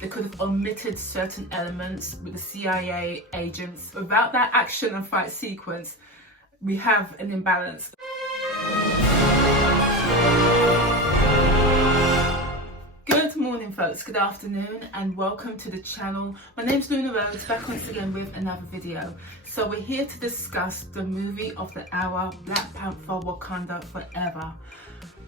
They could have omitted certain elements with the CIA agents. Without that action and fight sequence, we have an imbalance. Good morning folks, good afternoon and welcome to the channel. My name's Rhodes, back once again with another video. So we're here to discuss the movie of the hour, Black Panther Wakanda Forever.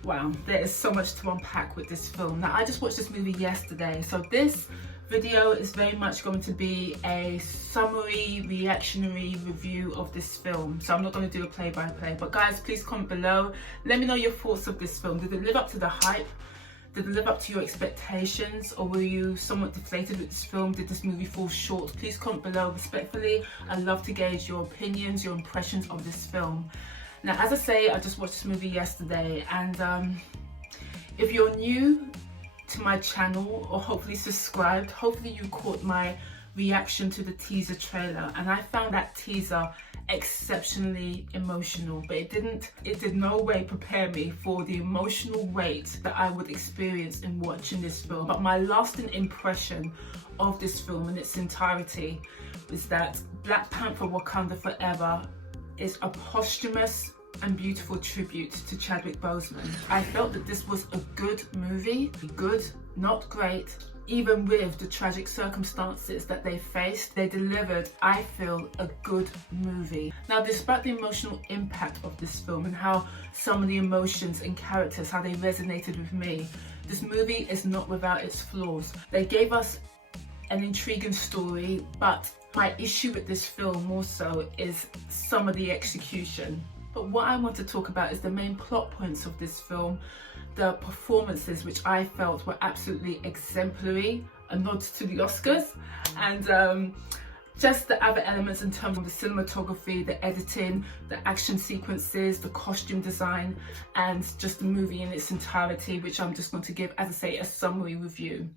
Wow, there is so much to unpack with this film. Now I just watched this movie yesterday, so this video is very much going to be a summary, reactionary review of this film. So I'm not going to do a play-by-play, but guys, please comment below. Let me know your thoughts of this film. Did it live up to the hype? Did it live up to your expectations, or were you somewhat deflated with this film? Did this movie fall short? Please comment below respectfully. I'd love to gauge your opinions, your impressions of this film. Now, as I say, I just watched this movie yesterday, and if you're new to my channel, or hopefully subscribed, hopefully you caught my reaction to the teaser trailer, and I found that teaser exceptionally emotional, but it did no way prepare me for the emotional weight that I would experience in watching this film. But my lasting impression of this film in its entirety is that Black Panther Wakanda Forever is a posthumous and beautiful tribute to Chadwick Boseman. I felt that this was a good movie, good, not great. Even with the tragic circumstances that they faced, they delivered, I feel, a good movie. Now, despite the emotional impact of this film and how some of the emotions and characters, how they resonated with me, this movie is not without its flaws. They gave us an intriguing story, but my issue with this film more so is some of the execution. But what I want to talk about is the main plot points of this film, the performances which I felt were absolutely exemplary, a nod to the Oscars, and just the other elements in terms of the cinematography, the editing, the action sequences, the costume design, and just the movie in its entirety, which I'm just going to give, as I say, a summary review.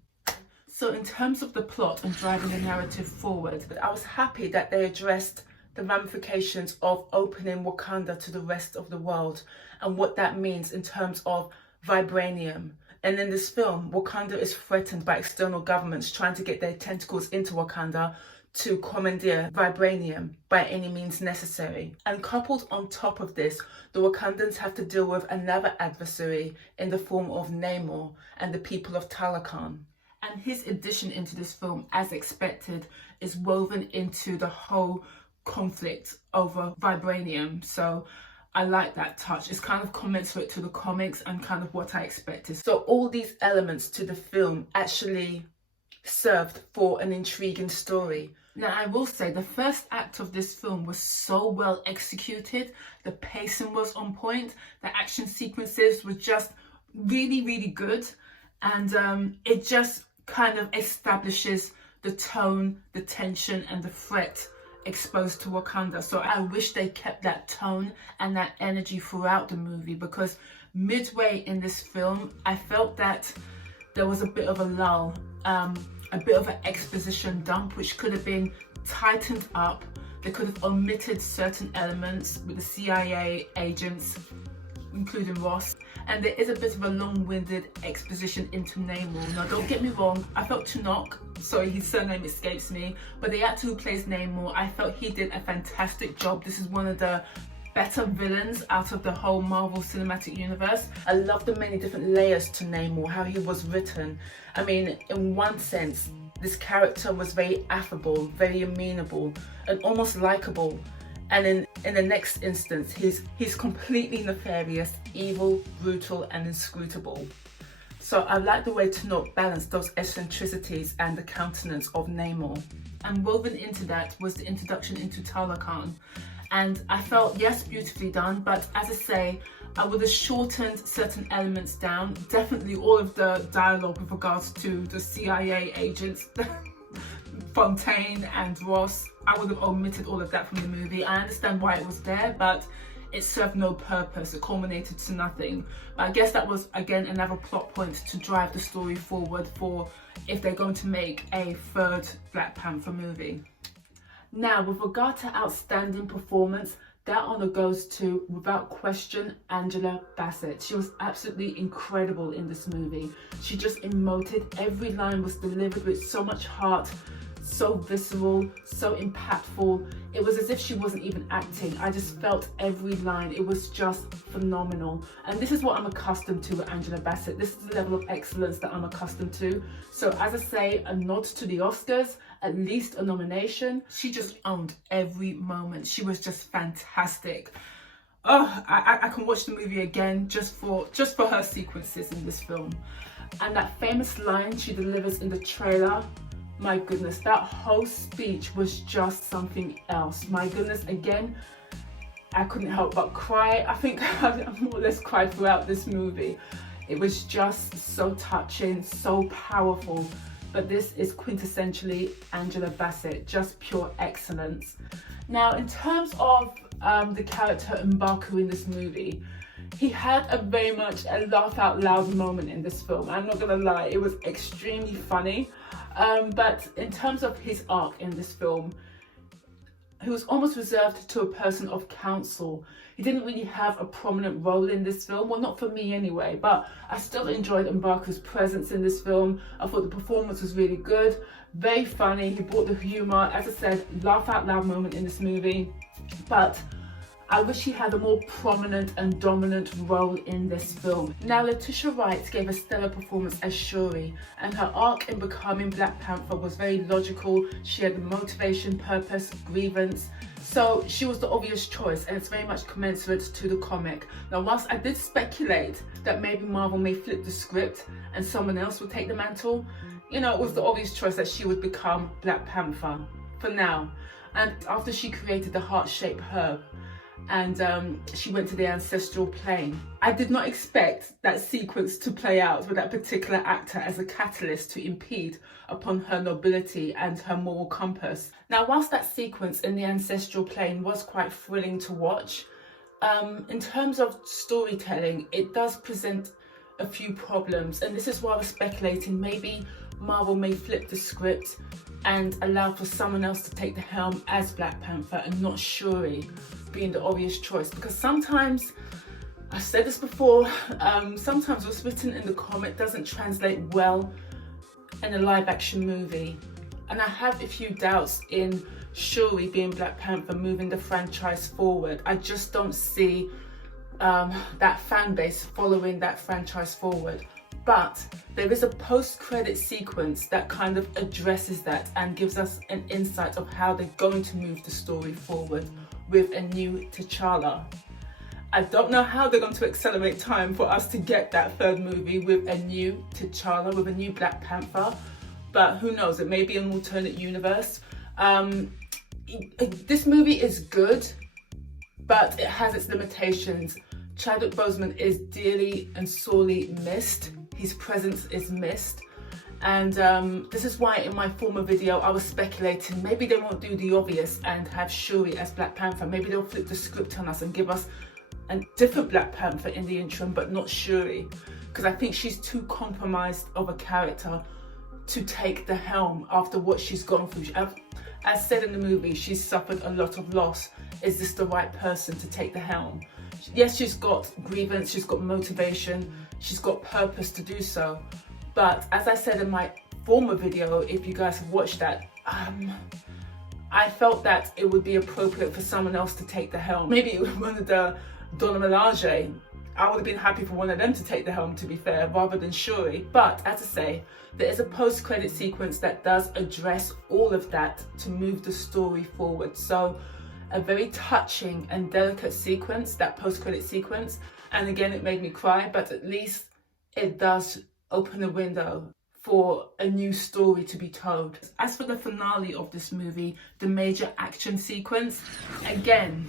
So in terms of the plot and driving the narrative forward, I was happy that they addressed the ramifications of opening Wakanda to the rest of the world and what that means in terms of vibranium. And in this film, Wakanda is threatened by external governments trying to get their tentacles into Wakanda to commandeer vibranium by any means necessary. And coupled on top of this, the Wakandans have to deal with another adversary in the form of Namor and the people of Talokan. And his addition into this film, as expected, is woven into the whole conflict over vibranium. So I like that touch. It's kind of commensurate to the comics and kind of what I expected. So all these elements to the film actually served for an intriguing story. Now I will say the first act of this film was so well executed. The pacing was on point. The action sequences were just really, really good. And it just kind of establishes the tone, the tension and the threat exposed to Wakanda. So I wish they kept that tone and that energy throughout the movie, because midway in this film I felt that there was a bit of a lull, a bit of an exposition dump which could have been tightened up. They could have omitted certain elements with the CIA agents, including Ross, and there is a bit of a long-winded exposition into Namor. Now don't get me wrong, I felt Tunok, sorry his surname escapes me, but the actor who plays Namor, I felt he did a fantastic job. This is one of the better villains out of the whole Marvel Cinematic Universe. I love the many different layers to Namor, how he was written. I mean, in one sense, this character was very affable, very amenable, and almost likable. And in the next instance, he's completely nefarious, evil, brutal, and inscrutable. So I like the way Tunok balanced those eccentricities and the countenance of Namor. And woven into that was the introduction into Talokan. And I felt, yes, beautifully done, but as I say, I would have shortened certain elements down. Definitely all of the dialogue with regards to the CIA agents, Fontaine and Ross, I would have omitted all of that from the movie. I understand why it was there, but it served no purpose. It culminated to nothing. But I guess that was, again, another plot point to drive the story forward for if they're going to make a third Black Panther movie. Now, with regard to outstanding performance, that honor goes to, without question, Angela Bassett. She was absolutely incredible in this movie. She just emoted. Every line was delivered with so much heart, so visceral, so impactful. It was as if she wasn't even acting. I just felt every line. It was just phenomenal. And this is what I'm accustomed to with Angela Bassett. This is the level of excellence that I'm accustomed to. So as I say, a nod to the Oscars, at least a nomination. She just owned every moment. She was just fantastic. Oh, I can watch the movie again just for her sequences in this film. And that famous line she delivers in the trailer, my goodness, that whole speech was just something else. My goodness, again, I couldn't help but cry. I think I more or less cried throughout this movie. It was just so touching, so powerful. But this is quintessentially Angela Bassett, just pure excellence. Now, in terms of the character M'Baku in this movie, he had a very much a laugh out loud moment in this film. I'm not gonna lie, it was extremely funny. But in terms of his arc in this film, he was almost reserved to a person of counsel. He didn't really have a prominent role in this film, well, not for me anyway, but I still enjoyed M'Baku's presence in this film. I thought the performance was really good, very funny. He brought the humor, as I said, laugh out loud moment in this movie, but I wish he had a more prominent and dominant role in this film. Now, Letitia Wright gave a stellar performance as Shuri, and her arc in becoming Black Panther was very logical. She had motivation, purpose, grievance. So she was the obvious choice, and it's very much commensurate to the comic. Now, whilst I did speculate that maybe Marvel may flip the script and someone else would take the mantle, you know, it was the obvious choice that she would become Black Panther for now. And after she created the heart-shaped herb, and she went to the ancestral plane. I did not expect that sequence to play out with that particular actor as a catalyst to impede upon her nobility and her moral compass. Now, whilst that sequence in the ancestral plane was quite thrilling to watch, in terms of storytelling, it does present a few problems, and this is why I was speculating maybe Marvel may flip the script and allow for someone else to take the helm as Black Panther and not Shuri being the obvious choice. Because sometimes, I've said this before, sometimes what's written in the comic doesn't translate well in a live action movie. And I have a few doubts in Shuri being Black Panther moving the franchise forward. I just don't see that fan base following that franchise forward. But there is a post-credit sequence that kind of addresses that and gives us an insight of how they're going to move the story forward with a new T'Challa. I don't know how they're going to accelerate time for us to get that third movie with a new T'Challa, with a new Black Panther, but who knows, it may be an alternate universe. This movie is good, but it has its limitations. Chadwick Boseman is dearly and sorely missed. His presence is missed. And this is why in my former video I was speculating maybe they won't do the obvious and have Shuri as Black Panther. Maybe they'll flip the script on us and give us a different Black Panther in the interim, but not Shuri, because I think she's too compromised of a character to take the helm after what she's gone through. As said in the movie, she's suffered a lot of loss. Is this the right person to take the helm? Yes, she's got grievance, she's got motivation, she's got purpose to do so. But as I said in my former video, if you guys have watched that, I felt that it would be appropriate for someone else to take the helm. Maybe it would one of the Donna Milaje. I would have been happy for one of them to take the helm, to be fair, rather than Shuri. But as I say, there is a post-credit sequence that does address all of that to move the story forward. So a very touching and delicate sequence, that post-credit sequence. And again, it made me cry, but at least it does open a window for a new story to be told. As for the finale of this movie, the major action sequence, again,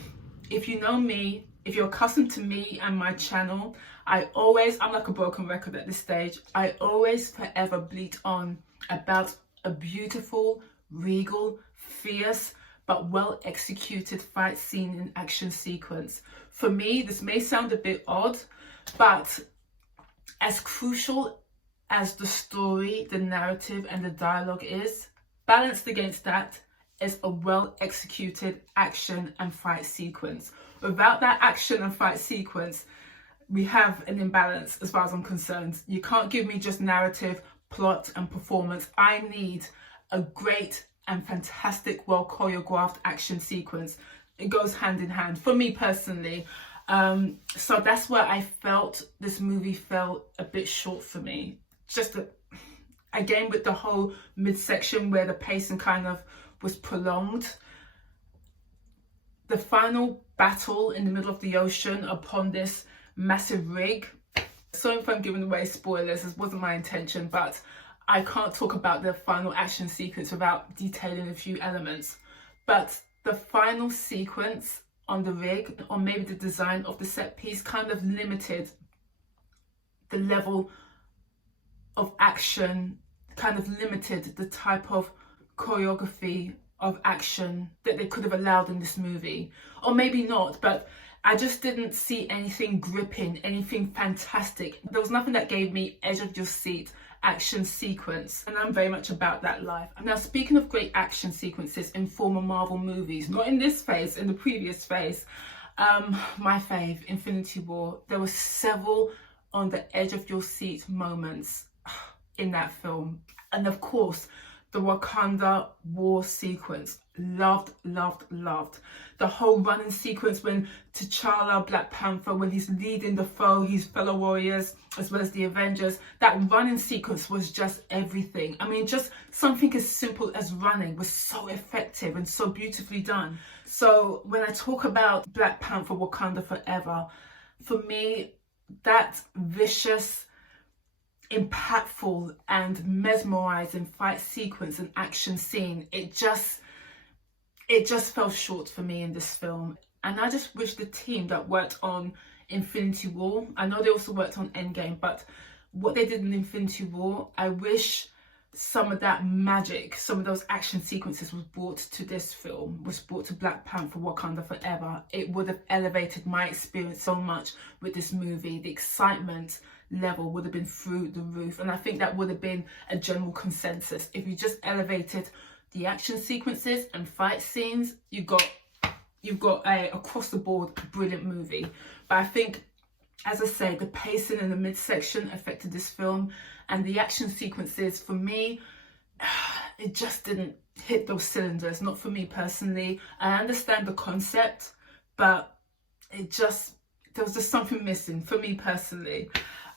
if you know me, if you're accustomed to me and my channel, I'm like a broken record at this stage. I always forever bleat on about a beautiful, regal, fierce, but well executed fight scene and action sequence. For me, this may sound a bit odd, but as crucial as the story, the narrative, and the dialogue is, balanced against that is a well executed action and fight sequence. Without that action and fight sequence, we have an imbalance as far as I'm concerned. You can't give me just narrative, plot and performance. I need a great and fantastic, well choreographed action sequence. It goes hand in hand for me personally. So that's where I felt this movie fell a bit short for me. Just again with the whole midsection where the pacing kind of was prolonged. The final battle in the middle of the ocean upon this massive rig. Sorry if I'm giving away spoilers, this wasn't my intention, but I can't talk about the final action sequence without detailing a few elements. But the final sequence on the rig, or maybe the design of the set piece, kind of limited the level of action, kind of limited the type of choreography of action that they could have allowed in this movie. Or maybe not, but I just didn't see anything gripping, anything fantastic. There was nothing that gave me edge of your seat action sequence, and I'm very much about that life. Now, speaking of great action sequences in former Marvel movies, not in this phase, in the previous phase, my fave, Infinity War, there were several on the edge of your seat moments in that film. And of course, the Wakanda war sequence. Loved. The whole running sequence when T'Challa, Black Panther, when he's leading the foe, his fellow warriors, as well as the Avengers, that running sequence was just everything. I mean, just something as simple as running was so effective and so beautifully done. So when I talk about Black Panther Wakanda Forever, for me, that vicious, impactful and mesmerizing fight sequence and action scene, it just fell short for me in this film. And I just wish the team that worked on Infinity War, I know they also worked on Endgame, but what they did in Infinity War, I wish some of that magic, some of those action sequences was brought to this film, was brought to Black Panther Wakanda Forever. It would have elevated my experience so much with this movie. The excitement level would have been through the roof, and I think that would have been a general consensus. If you just elevated the action sequences and fight scenes, you've got a across the board brilliant movie. But I think, as I say, the pacing in the midsection affected this film, and the action sequences, for me, it just didn't hit those cylinders. Not for me personally. I understand the concept, but there was just something missing for me personally.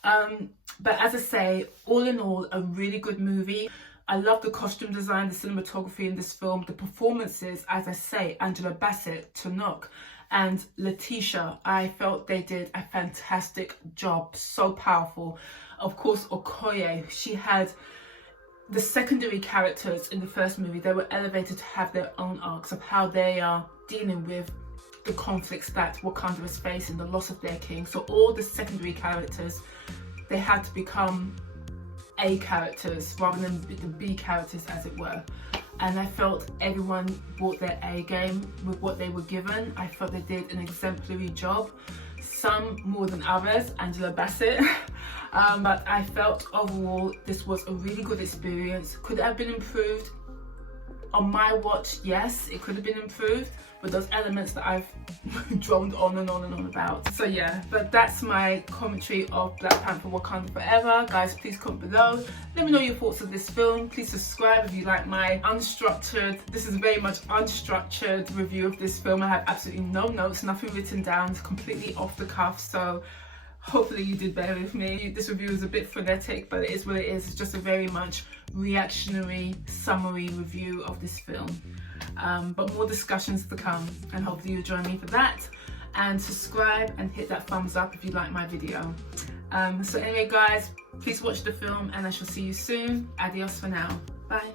But as I say, all in all, a really good movie. I love the costume design, the cinematography in this film, the performances, as I say, Angela Bassett, Tenoch, and Letitia. I felt they did a fantastic job, so powerful. Of course, Okoye, she had the secondary characters in the first movie, they were elevated to have their own arcs of how they are dealing with the conflicts that Wakanda is facing, the loss of their king. So all the secondary characters, they had to become A characters rather than the B characters, as it were. And I felt everyone brought their A game with what they were given. I felt they did an exemplary job, some more than others, Angela Bassett. But I felt overall this was a really good experience. Could it have been improved? On my watch, yes, it could have been improved, with those elements that I've droned on and on and on about. So yeah, but that's my commentary of Black Panther Wakanda Forever. Guys, please comment below. Let me know your thoughts of this film. Please subscribe if you like my unstructured, this is very much unstructured review of this film. I have absolutely no notes, nothing written down, it's completely off the cuff. So hopefully you did bear with me. This review is a bit frenetic, but it is what it is. It's just a very much reactionary summary review of this film. But more discussions to come, and hopefully you'll join me for that. And subscribe and hit that thumbs up if you like my video. So anyway guys, please watch the film and I shall see you soon. Adios for now. Bye.